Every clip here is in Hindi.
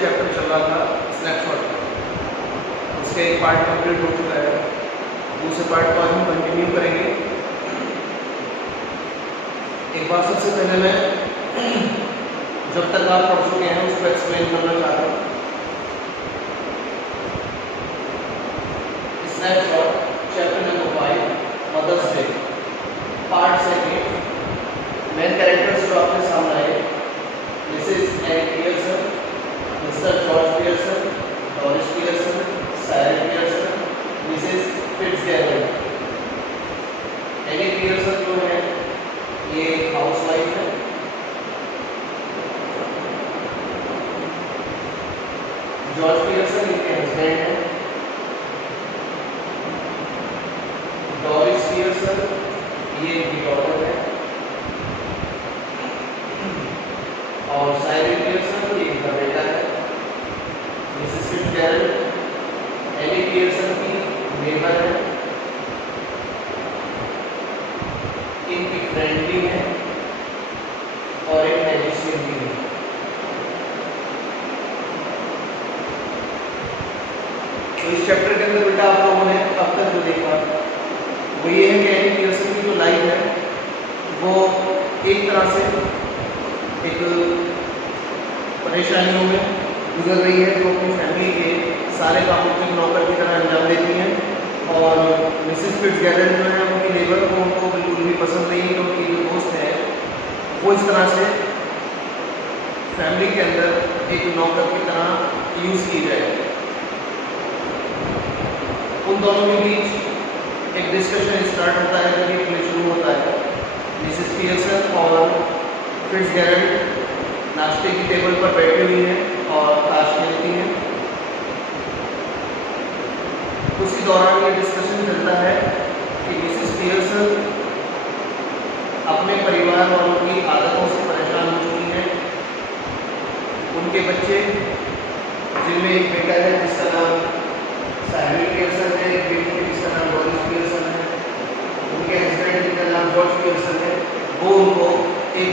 चैप्टर चल रहा था स्नैपशॉट का, उसका एक पार्ट कंप्लीट हो चुका है, दूसरे पार्ट को आज हम कंटिन्यू करेंगे। एक बार सबसे पहले मैं जब तक आप पढ़ चुके हैं उसको एक्सप्लेन करना चाह रहा हूँ। Snapshot chapter number 5 mother's day part second. Main characters जो आपके सामने आए, Mrs Eric Pearson, Mr George Pearson, Doris Pearson, Sara Pearson, Mrs Fitzgerald. Eric Pearson जो है ये हाउसवाइफ है, जॉर्ज पियर्सन इनके हस्बैंड है, डॉरिस पियर्सन ये इनकी डॉटर है, और साइरन पियर्सन ये इनका बेटा है। मिसेस फिट्जगेरल्ड एली पियर्सन की नेबर है, इनकी फ्रेंड भी है और एक मैजिशियन भी है। तो इस चैप्टर के अंदर बेटा आप लोगों ने अब तक जो देखा वो ये है कि एली पियर्सन की जो लाइफ है वो एक तरह से एक परेशानियों में गुजर रही है, जो अपनी फैमिली के सारे कामों को नौकर की तरह अंजाम देती हैं। और मिसेस फिट्जगेरल्ड जो है उनकी लेबर को उनको बिल्कुल भी पसंद नहीं है कि उनकी जो दोस्त है वो इस तरह से फैमिली के अंदर एक नौकर की तरह यूज़ की जाए। उन दोनों के बीच एक डिस्कशन स्टार्ट होता है, जब ये प्ले शुरू होता है। मिसेस पियर्सन और फिट्जगेरल्ड नाश्ते की टेबल पर बैठी हुई हैं और ताश खेलती हैं। उसी दौरान ये डिस्कशन चलता है कि मिसेस पियर्सन अपने परिवार वालों की आदतों से परेशान हो चुकी हैं। उनके बच्चे, जिनमें एक बेटा है जिसका नाम साइरन पियर्सन है, एक बेटी है जिसका नाम डॉरिस पियर्सन है, उनके हस्बैंड जिनका नाम जॉर्ज पियर्सन है, वो उनको एक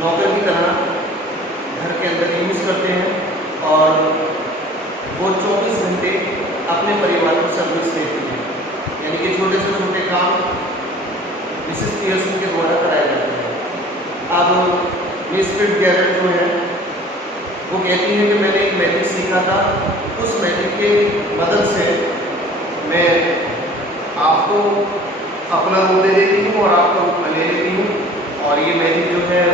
नौकर की तरह घर के अंदर यूज़ करते हैं और वो 24 घंटे अपने परिवार को सर्विस देते हैं। यानी कि छोटे से छोटे काम मिसेस पियर्सन के द्वारा कराए जाते हैं। अब मिस फिट्जगेरल्ड जो है वो कहती है कि मैंने एक मैजिक सीखा था, उस मैजिक के मदद से मैं आपको अपना रूप दे देती हूँ और आपका रूप मैं ले लेती हूँ, और ये मैजिक जो है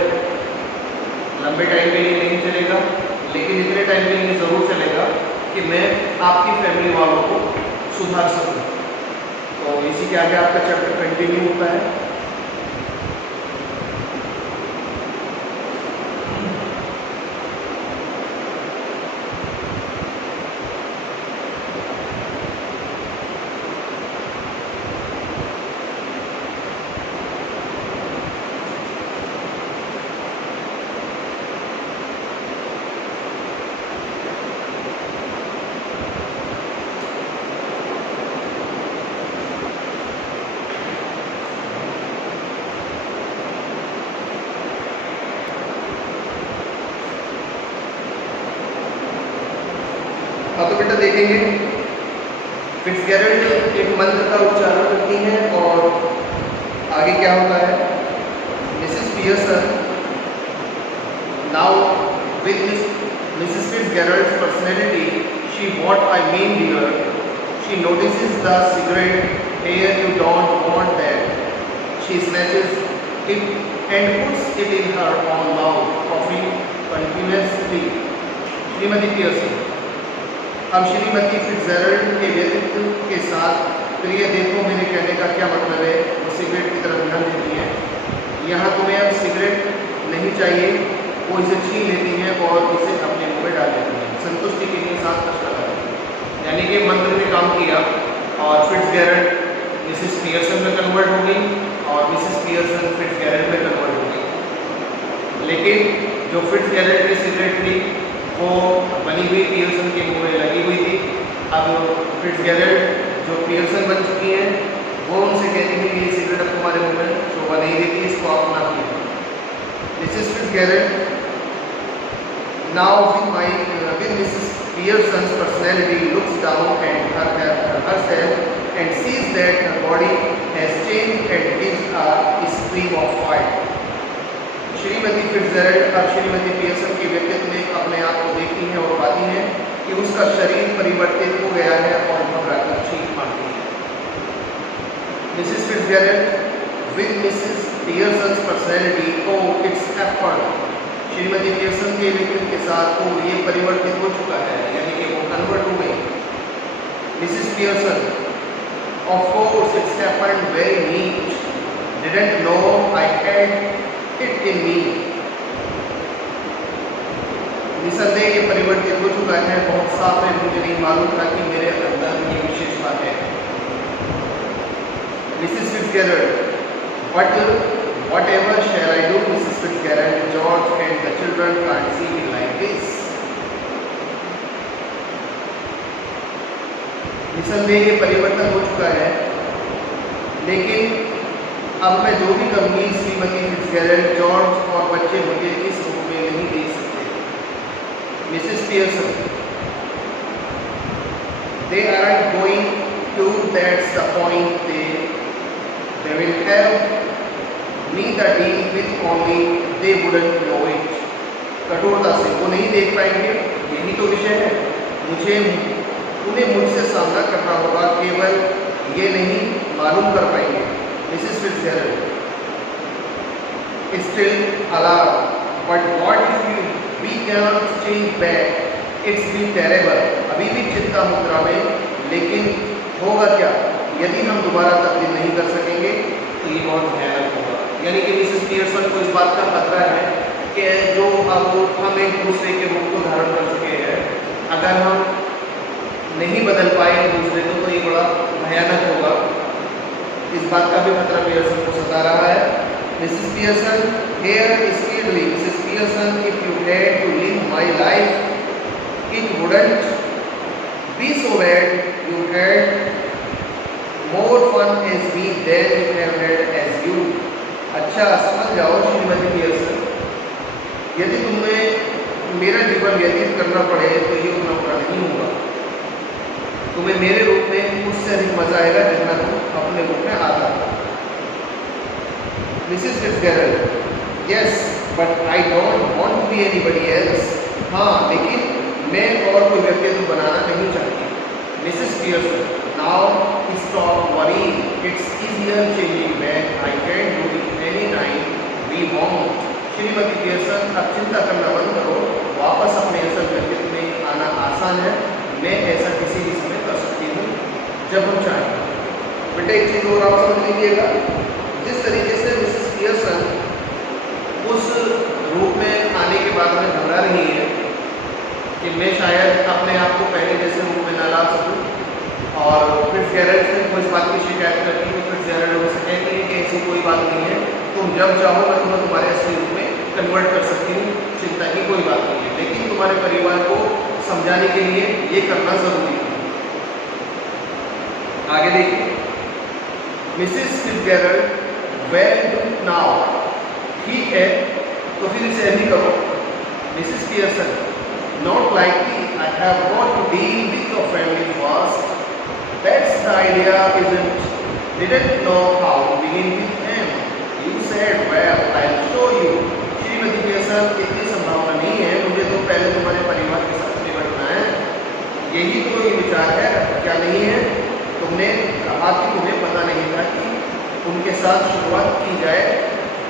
लंबे टाइम के लिए नहीं चलेगा, लेकिन इतने टाइम के लिए ज़रूर चलेगा कि मैं आपकी फैमिली वालों को सुधार सकूँ। तो इसी के आगे आपका चैप्टर कंटिन्यू होता है। तो बेटा देखेंगे फिट्जगेरल्ड एक मंत्र का उच्चारण करती हैं और आगे क्या होता है। Mrs Pearson now with Mrs Fitzgerald's personality she what I mean dear she notices the cigarette here you don't want that she snatches it and puts it in her own mouth coughing continuously। Shrimati Pearson अब श्रीमती फिट्जगेरल्ड के व्यक्तित्व के साथ प्रिय देखो मेरे कहने का क्या मतलब है, वो सिगरेट की तरफ ध्यान देती हैं। यहाँ तुम्हें अब सिगरेट नहीं चाहिए, वो इसे छीन लेती हैं और इसे अपने मुँह में डाल देती हैं। संतुष्टि के लिए साथ कष्ट लगा है, यानी कि मंत्र ने काम किया और फिट्जगेरल्ड मिसेस पियर्सन में कन्वर्ट हो गई और मिसेस पियर्सन फिट्जगेरल्ड में कन्वर्ट हो गई। लेकिन जो फिट्जगेरल्ड की सिगरेट थी वो बनी हुई पियर्सन के मुंह में लगी हुई थी। अब फिट्जगेरल्ड जो पियर्सन बन चुकी हैं वो उनसे कहती है कि ये सिगरेट अब तुम्हारे मुंह में शोभा नहीं देती, इसको आप ना कीजिए। Mrs Fitzgerald now with my with Mrs. Pearson's personality looks down at herself and sees that her body has changed and gives a stream of fire. Shrimati Fitzgerald अब श्रीमती पियर्सन के व्यक्तित्व में अपने आप को देखती हैं और पाती हैं कि उसका शरीर परिवर्तित हो गया है और घबराकर चीख मारती है। Mrs Fitzgerald with Mrs Pearson's personality, oh it's happened. Shrimati Pearson के व्यक्तित्व के साथ ओह ये परिवर्तित हो चुका है, यानी कि वो कन्वर्ट हो गई। Mrs Pearson, of course it's happened very neat, didn't know I had it in me. निसंदेह ये परिवर्तित हो चुका है, बहुत साफ है, मुझे नहीं मालूम था कि मेरे अंदर ये विशेषता है। Mrs Fitzgerald, whatever shall I do, Mrs. Fitzgerald? George and the children can't see me like this. निसंदेह ये परिवर्तन हो चुका है, लेकिन अब मैं जो भी कहूँगी श्रीमती फिट्जजेराल्ड, जॉर्ज और बच्चे मुझे इस रूप में नहीं देख सकते। Mrs Pearson, they aren't going to, that's the point, they will have me the deal with, only they wouldn't know it. कठोरता से वो नहीं देख पाएंगे, यही तो विषय है। उन्हें मुझसे सामना करना होगा, केवल ये नहीं मालूम कर पाएंगे। Mrs. Fitzgerald, still alarmed, but what if we cannot change back? It's been terrible. अभी भी चिंता मुद्रा में, लेकिन होगा क्या यदि हम दोबारा तब्दील नहीं कर सकेंगे? तो ये बहुत भयानक होगा। यानी कि मिसेस पियर्सन को इस बात का खतरा है कि जो अब हम एक दूसरे के रूप को धारण कर चुके हैं, अगर हम नहीं बदल पाए एक दूसरे को, तो ये बड़ा भयानक होगा। इस बात का भी खतरा पियर्सन को सता रहा है। Mrs Pearson, here is clearly, Mrs. Pearson, if you had to live my life, it wouldn't be so bad. You had more fun as me than you have had as you. अच्छा समझ जाओ श्रीमती पियर्सन, यदि तुम्हें मेरा जीवन व्यतीत करना पड़े तो ये उतना बुरा नहीं होगा। तुम्हें मेरे रूप में उससे अधिक मजा आएगा जितना तुम अपने रूप में आता था। Mrs Fitzgerald, yes but I don't want to be anybody else. हाँ, लेकिन मैं और कोई व्यक्तित्व बनाना नहीं चाहती। Mrs Pearson, now stop worrying, it's easier changing back, I can do it any time we want. Shrimati Pearson, अब चिंता करना बंद करो, वापस अपने असल व्यक्तित्व में आना आसान है। मैं ऐसा किसी भी समय कर सकती हूँ जब हम चाहें। बेटा एक चीज़ और आप समझ लीजिएगा, जिस तरीके से मिसेस पियर्सन उस रूप में आने के बाद में घबरा रही है कि मैं शायद अपने आप को पहले जैसे रूप में ना ला सकूँ, और फिट्जजेराल्ड से वो इस बात की शिकायत करती है। फिट्जजेराल्ड उनसे कहती है कि ऐसी कोई बात नहीं है, तुम जब चाहो मैं तुम्हें तुम्हारे असली रूप में कन्वर्ट कर सकती हूँ, चिंता की कोई बात नहीं है, लेकिन तुम्हारे परिवार को समझाने के लिए ये करना जरूरी है। आगे देखिए, मिसेस फिट्जजेराल्ड, वेल नाउ, ठीक है तो फिर इसे अभी करो। Mrs Pearson, not likely, I have got to deal with your family first, that's the idea, isn't, didn't know how to begin with them, you said well I will show you. Shrimati Pearson, इतनी संभावना नहीं है, मुझे तो पहले तुम्हारे परिवार के साथ निपटना है, यही तो ये विचार है, क्या नहीं है? तुमने कहा कि तुम्हें पता नहीं था कि उनके साथ शुरुआत की जाए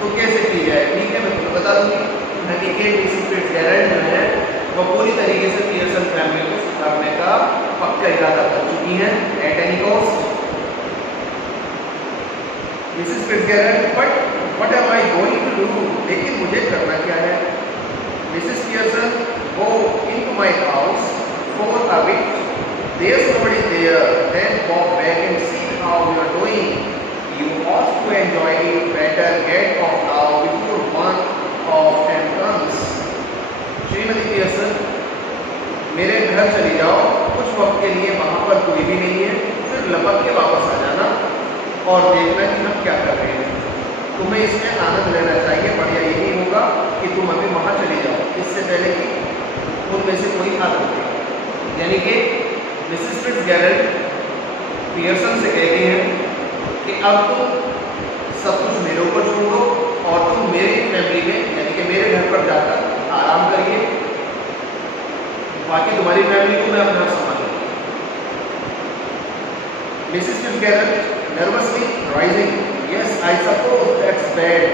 तो कैसे की जाए। ठीक है, मैं तुम्हें बता दूंगी। हकीकत मिसेस फिट्जजेराल्ड जो है वो पूरी तरीके से पियर्सन फैमिली को सुधारने का पक्का इरादा कर चुकी हैं, at any cost. Mrs Fitzgerald, but what am I going to do? लेकिन मुझे करना क्या है? Mrs Pearson, go into my house for a bit, there's nobody there, then walk back and see how you are doing. You ought to enjoy it better, get off now before one of them comes. Shrimati Pearson, मेरे घर चली जाओ, कुछ वक्त के लिए वहाँ पर कोई भी नहीं है, फिर लपक के वापस आ जाना और देखना कि हम क्या कर रहे हैं। तुम्हें इसमें आनंद लेना चाहिए, बढ़िया यही होगा कि तुम अभी वहाँ चली जाओ, इससे पहले कि उनमें से कोई आदत नहीं। यानी कि मिसेस फिट्जगेरल्ड पियर्सन से कहती हैं कि अब तुम सब कुछ मेरे ऊपर छोड़ो और तुम मेरी फैमिली में यानी कि मेरे घर पर जाकर आराम करिए, बाकी तुम्हारी फैमिली को मैं अपने आप संभालूंगी। Mrs Fitzgerald nervously rising, yes, I suppose that's bad.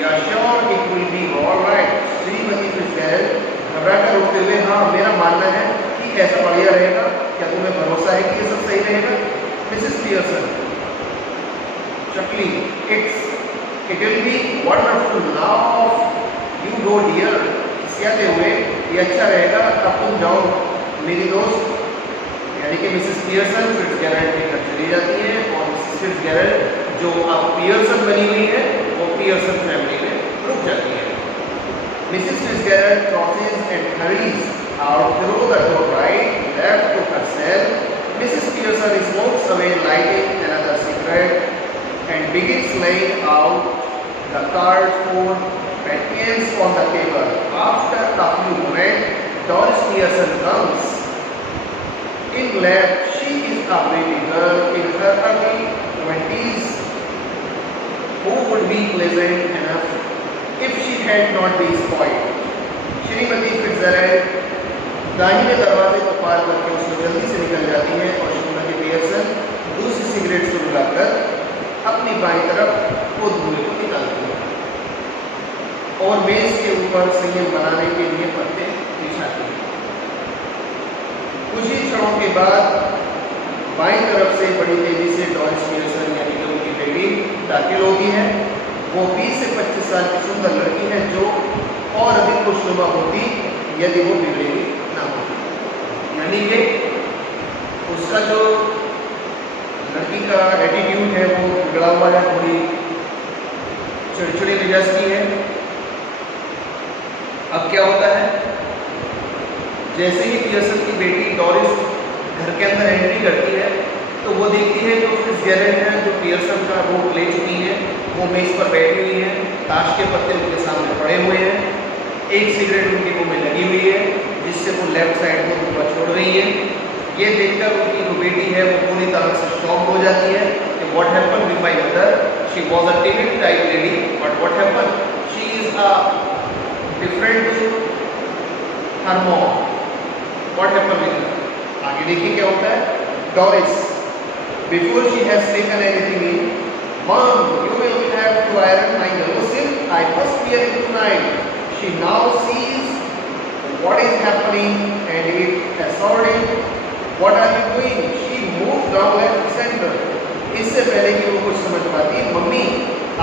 Yeah, sure, it will be all right. Shrimati Fitzgerald घबराकर उठते हुए, हाँ मेरा मानना है कि ऐसा बढ़िया रहेगा, क्या तुम्हें भरोसा है कि ये सब सही रहेगा? Mrs Pearson chuckling, it will be wonderful now you go dear. कहते हुए ये अच्छा रहेगा, अब तुम जाओ मेरी दोस्त। यानी कि मिसेस पियर्सन फिट्जगेरल्ड के घर चली जाती है और मिसेस फिट्जगेरल्ड जो अब पियर्सन बनी हुई है वो पियर्सन फैमिली में रुक जाती है। Mrs Fitzgerald crosses and hurries out through the door right left to her cell. Mrs. Pearson smokes away, lighting another cigarette, and begins laying out the cards for patience on the table. After a few moments, Doris Pearson comes in left. She is a pretty girl in her early 20s who would be pleasant enough if she had not been spoiled. Shrimati Fitzgerald दाहिने दरवाजे को पार करके उसमें जल्दी से निकल जाती है और श्रीमती पियर्सन दूसरी सिगरेट से बुलाकर अपनी बाईं तरफ वो धुएं को निकालती है और मेज के ऊपर संयम बनाने के लिए पत्ते बिछाती है। कुछ ही क्षणों के बाद बाईं तरफ से बड़ी तेजी से डॉरिस पियर्सन यानी कि उनकी बेटी दाखिल होती है। वो 20 से 25 साल की सुंदर लड़की है जो और अधिक खुशनुमा होती यदि वो बिगड़ेगी ना होती। यानी कि उसका जो लड़की का एटीट्यूड है वो बिगड़ा हुआ है, थोड़ी चिड़चिड़ी मिजाज की है। अब क्या होता है, जैसे ही पियर्सन की बेटी डॉरिस घर के अंदर एंट्री करती है तो वो देखती है जो फिट्जगेरल्ड है जो पियर्सन का रोल ले चुकी है, वो मेज पर बैठी हुई है, ताश के पत्ते उनके सामने पड़े हुए हैं, एक सिगरेट उनके मुंह में लगी हुई है जिससे वो लेफ्ट साइड को ऊपर छोड़ रही है। ये देखकर उनकी जो बेटी है वो पूरी तरह से शॉक हो जाती है कि what happened with my mother, she was a timid type lady but what happened, she is a different to her mom, what happened with her. आगे देखिए क्या होता है। Doris before she has taken anything in, mom you will have to iron my yellow silk, I must wear it tonight. She now sees what is happening and it asserting what are you doing. She moved down left center. इससे पहले कि वो कुछ समझ पाती, मम्मी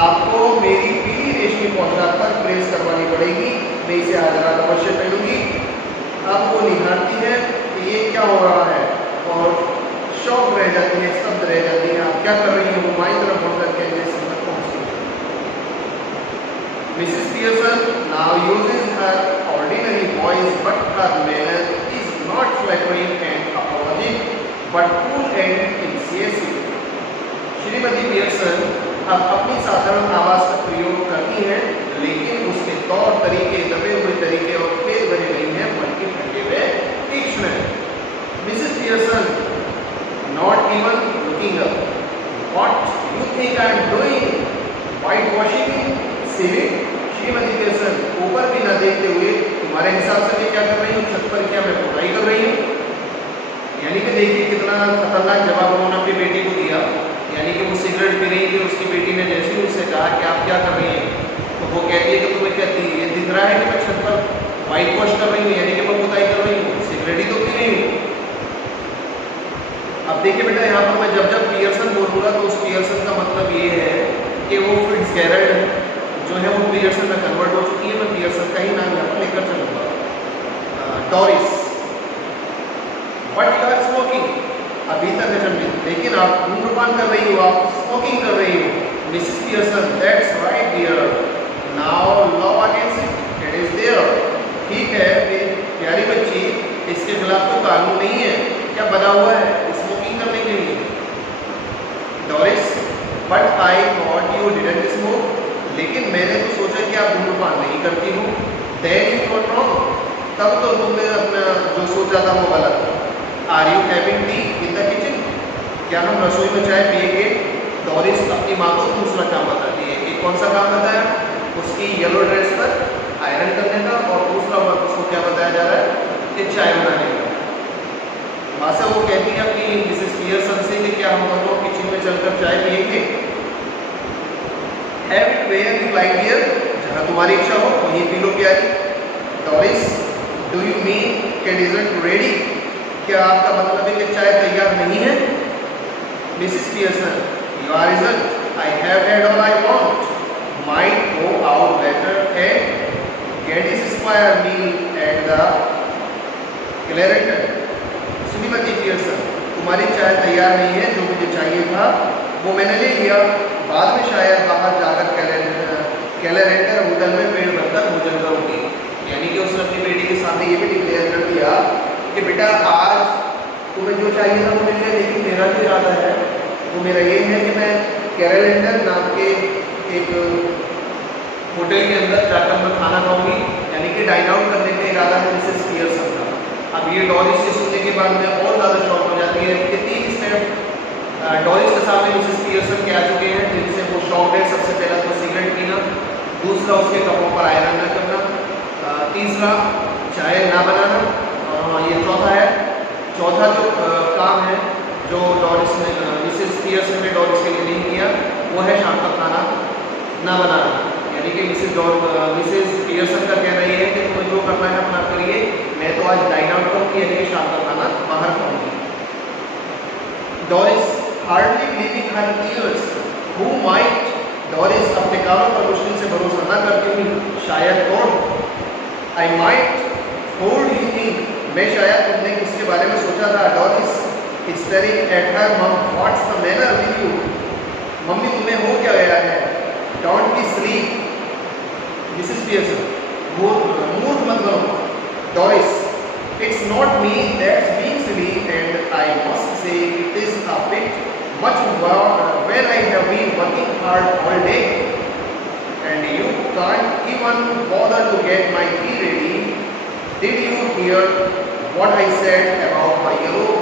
आपको मेरी पीली रेशमी पोशाक पर प्रेस करवानी पड़ेगी, मैं इसे आज रात अवश्य पहनूंगी। अब वो निहारती है कि ये क्या हो रहा है और शॉक रह जाती है, स्तब्ध रह जाती है। आप क्या कर रही है, वो बाईं तरफ मुड़ करके जैसे तक पहुंचती है। Mrs Pearson now uses her ordinary voice but her manner is not flattering and apologetic but cool and incisive. Shrimati Pearson अब अपनी साधारण आवाज का प्रयोग करती हैं लेकिन उसके तौर तरीके दबे हुए तरीके और तेज भरे नहीं हैं बल्कि ठंडे हुए तीक्ष्ण हैं। Mrs Pearson not even looking up. What you think I am doing? White washing? Saving? Shrimati Pearson ऊपर भी ना देखते हुए, तुम्हारे हिसाब से मैं क्या कर रही हूँ, छत पर क्या मैं पढ़ाई कर रही हूँ। यानी कि देखिए कितना खतरनाक जवाब उन्होंने अपनी बेटी को दिया। यानी कि वो सिगरेट पी रही थी, उसकी बेटी ने जैसे ही उससे कहा कि आप क्या कर रही हैं तो वो कहती है कि तुम्हें कहती है ये दिख रहा है कि मैं छत पर वाइट वॉश कर रही हूँ, यानी कि मैं पुताई कर रही हूँ, सिगरेट ही तो पी रही हूँ। अब देखिए बेटा यहाँ पर मैं जब जब पियर्सन बोलूँगा तो उस पियर्सन का मतलब ये है कि वो फिट्जगेरल्ड जो है वो पियर्सन में कन्वर्ट हो चुकी है। मैं पियर्सन का ही नाम यहाँ पर लेकर चलूँगा। Doris but you are smoking, अभी तक अचंभित, लेकिन आप धूम्रपान कर रही हो, आप स्मोकिंग कर रही हो। Mrs Pearson that's right dear, now law against it, it is there. ठीक है मेरी प्यारी बच्ची, इसके खिलाफ तो कानून नहीं है, क्या बना हुआ है स्मोकिंग करने के लिए। Doris but I thought you didn't smoke, लेकिन मैंने तो सोचा कि आप धूम्रपान नहीं करती हो। देन यू आर रॉन्ग, तब तो तुमने अपना जो सोचा था वो गलत। Are you having tea in the kitchen? क्या हम रसोई में चाय पिएंगे? डोरिस अपनी माँ को दूसरा काम बताती है। एक कौन सा काम बताया? उसकी येलो ड्रेस पर आयरन करने का, और दूसरा वर्क उसको क्या बताया जा रहा है कि चाय बनाने का। माँ से वो कहती है अपनी मिसेस पियर्सन से कि क्या हम दोनों किचन में चलकर चाय पिएंगे? Have it where you like dear, जहाँ तुम्हारी इच्छा हो वहीं पी लो प्यारी। Doris, do you mean it isn't ready? क्या आपका मतलब है कि चाय तैयार नहीं है? Mrs Pearson, you are isn't, I have had all I want, might go out later and get this square meal at the Clarendon. Shrimati Pearson, तुम्हारी चाय तैयार नहीं है, जो मुझे चाहिए था वो मैंने ले लिया, बाद में शायद बाहर जाकर कैलेरेटर होटल में पेट भरकर भोजन करूँगी। यानी कि उसने अपनी बेटी के सामने ये भी डिक्लेयर कर दिया कि बेटा आज तुम्हें जो चाहिए था वो मिल गया, लेकिन मेरा जो इरादा है वो मेरा ये है कि मैं कैलेरेटर नाम के एक होटल के अंदर जाकर मैं खाना खाऊंगी। यानी कि डाइन आउट करने का इरादा है मिसेस पियर्सन का। अब ये डोरिस से सुनने के बाद में और ज़्यादा शॉक हो जाती है कि 3 स्टेप डोरिस के सामने मिसेस पियर्सन के आ चुके हैं जिनसे वो शॉक है। सबसे पहला तो सिगरेट पीना, दूसरा उसके कपड़ों पर आयरन न करना, तीसरा चाय ना बनाना, और ये चौथा है। चौथा जो काम है जो डोरिस ने मिसेस पियर्सन ने डोरिस के लिए नहीं किया वो है शाम का खाना ना बनाना। यानी कि मिसेस पियर्सन का कहना ये है कि तुम्हें जो करना है अपना करिए, मैं तो आज डाइन आउट करूँगी, यानी कि शाम का खाना बाहर खाऊंगी। Doris hardly believing her years, who might, Doris अपने कानों पर मुश्किल से भरोसा ना करती हुई शायद कौन, I might, who do you think, मैं शायद तुमने किसके बारे में सोचा था। डोरिस स्टेरिंग एट हर मम, what's the matter with you, mummy तुम्हें हो क्या गया है? Don't be sleep, Mrs Pearson, मूर्ख मत बनो। Doris, it's not me that's being silly and I must say it is a bit much when I have been working hard all day and you can't even bother to get my tea ready. Did you hear what I said about my yellow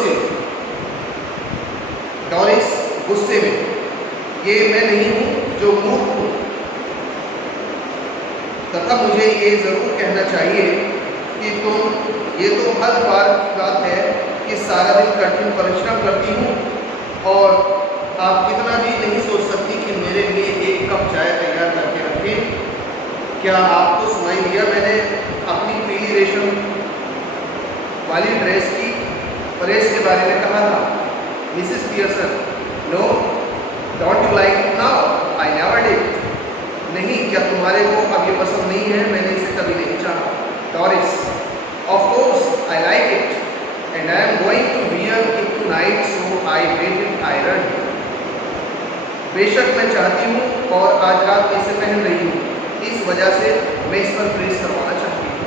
silk? Doris गुस्से में, ये मैं नहीं हूँ जो मूर्ख हूँ, तथा मुझे ये ज़रूर कहना चाहिए कि ये तो हर बार की बात है कि सारा दिन कठिन परिश्रम करती हूँ और आप इतना भी नहीं सोच सकती कि मेरे लिए एक कप चाय तैयार करके रखें। क्या आपको सुनाई दिया मैंने अपनी पीली रेशम वाली ड्रेस की प्रेस के बारे में कहा था? Mrs Pearson, no, don't you like it now? I never did. नहीं, क्या तुम्हारे को अब ये पसंद नहीं है? मैंने इसे कभी नहीं चाहा। Doris, of course I like it and I am going to wear it tonight so I get it iron. बेशक मैं चाहती हूँ और आज रात में इसे पहन रही हूँ, इस वजह से मैं इस पर प्रेस करवाना चाहती हूँ।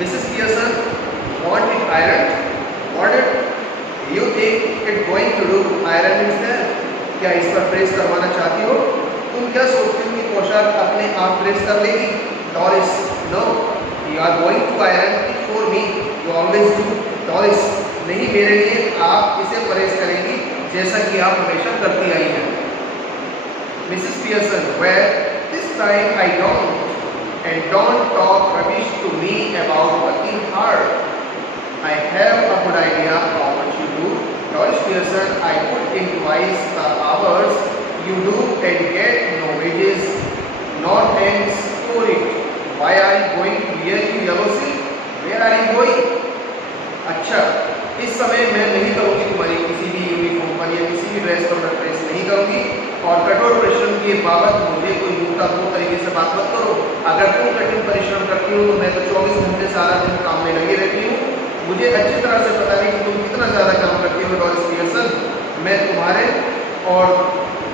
Mrs Pearson, want it iron? Want you think it going to do iron itself? क्या इस पर प्रेस करवाना चाहती हो? तुम क्या सोचती हो कि पोशाक अपने आप प्रेस कर लेगी? Doris, no, you are going to iron it for me, you always do. Doris, नहीं, मेरे लिए आप इसे प्रेस करेंगी जैसा कि आप हमेशा करती आई हैं। Mrs Pearson, well this time I don't, and don't talk rubbish to me about working hard. I have a good idea of what you do. Doris Pearson, I put in twice the hours you do and get no wages, nor thanks for it. Why are you going to wear yellow silk? Where are you going? अच्छा, इस समय मैं नहीं करूँगी तुम्हारी किसी भी यूनिफॉर्म पर या किसी भी ड्रेस पर मैं प्रेस नहीं करूँगी, और कठोर परिश्रम के बाबत मुझे कोई झूठा तरीके से बात मत करो। अगर तुम कठिन परिश्रम करती हो तो मैं तो 24 घंटे सारा दिन काम में लगी रहती हूँ। मुझे अच्छी तरह से पता है कि तुम कितना ज़्यादा काम करती हो डोरिस पियर्सन। मैं तुम्हारे और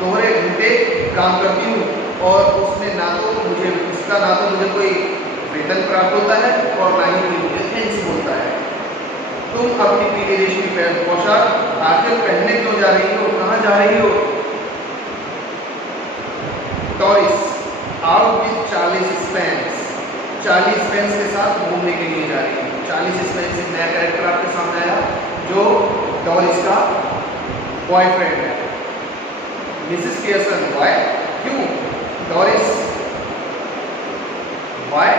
दोहरे घंटे काम करती हूँ और उसमें ना तो मुझे कोई वेतन प्राप्त होता है और ना ही कोई मुझे थैंक्स बोलता है। तुम अपनी पीली रेशमी पोशाक आखिर पहनने क्यों जा रही हो? कहाँ जा रही हो? Doris, out with 40 spans, 40 friends के साथ घूमने के लिए जा रही है। 40 फ्रेंड्स एक नया कैरेक्टर आपके सामने आया जो डॉरिस का बॉयफ्रेंड है। मिसेस पियर्सन, व्हाई, क्यों? Doris, why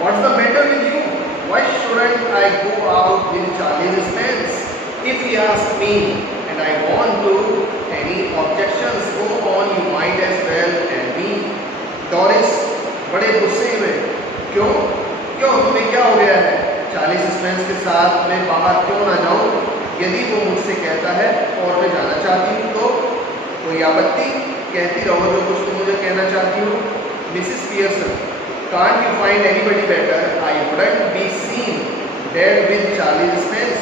what's the matter with you? Why shouldn't I go out with 40 friends? If he ask me and I want to, any objections, go on, you might as well tell me. Doris बड़े गुस्से में, क्यों तुम्हें क्या हो गया है? 40 फ्रेंड्स के साथ मैं बाहर क्यों ना जाऊं? यदि वो मुझसे कहता है और मैं जाना चाहती हूँ तो कोई आपत्ति? कहती रहो जो कुछ तुम मुझे कहना चाहती हो। Mrs Pearson, can't you find anybody better? I wouldn't be seen dead with 40 friends,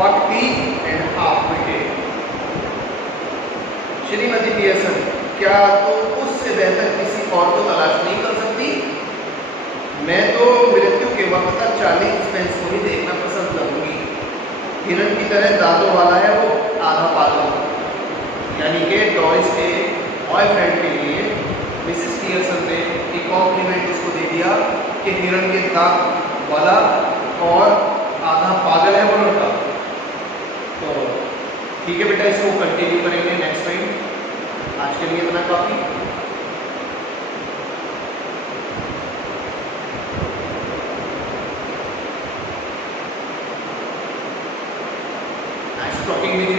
wacky and half witted. Shrimati Pearson, क्या तो उससे बेहतर किसी और को तलाश नहीं कर सकती? मैं तो मृत्यु के वक्त तक 40 फ्रेंड्स को ही देखना पसंद करूंगी। हिरण की तरह दांतों वाला है वो, आधा पागल। यानी कि डॉरिस के बॉयफ्रेंड के लिए मिसेस पियर्सन ने एक कॉम्प्लीमेंट इसको दे दिया कि हिरण के दांत वाला और आधा पागल है वो लड़का। तो ठीक है बेटा, इसको कंटिन्यू करेंगे नेक्स्ट टाइम। आज के लिए इतना काफ़ी। Talking with you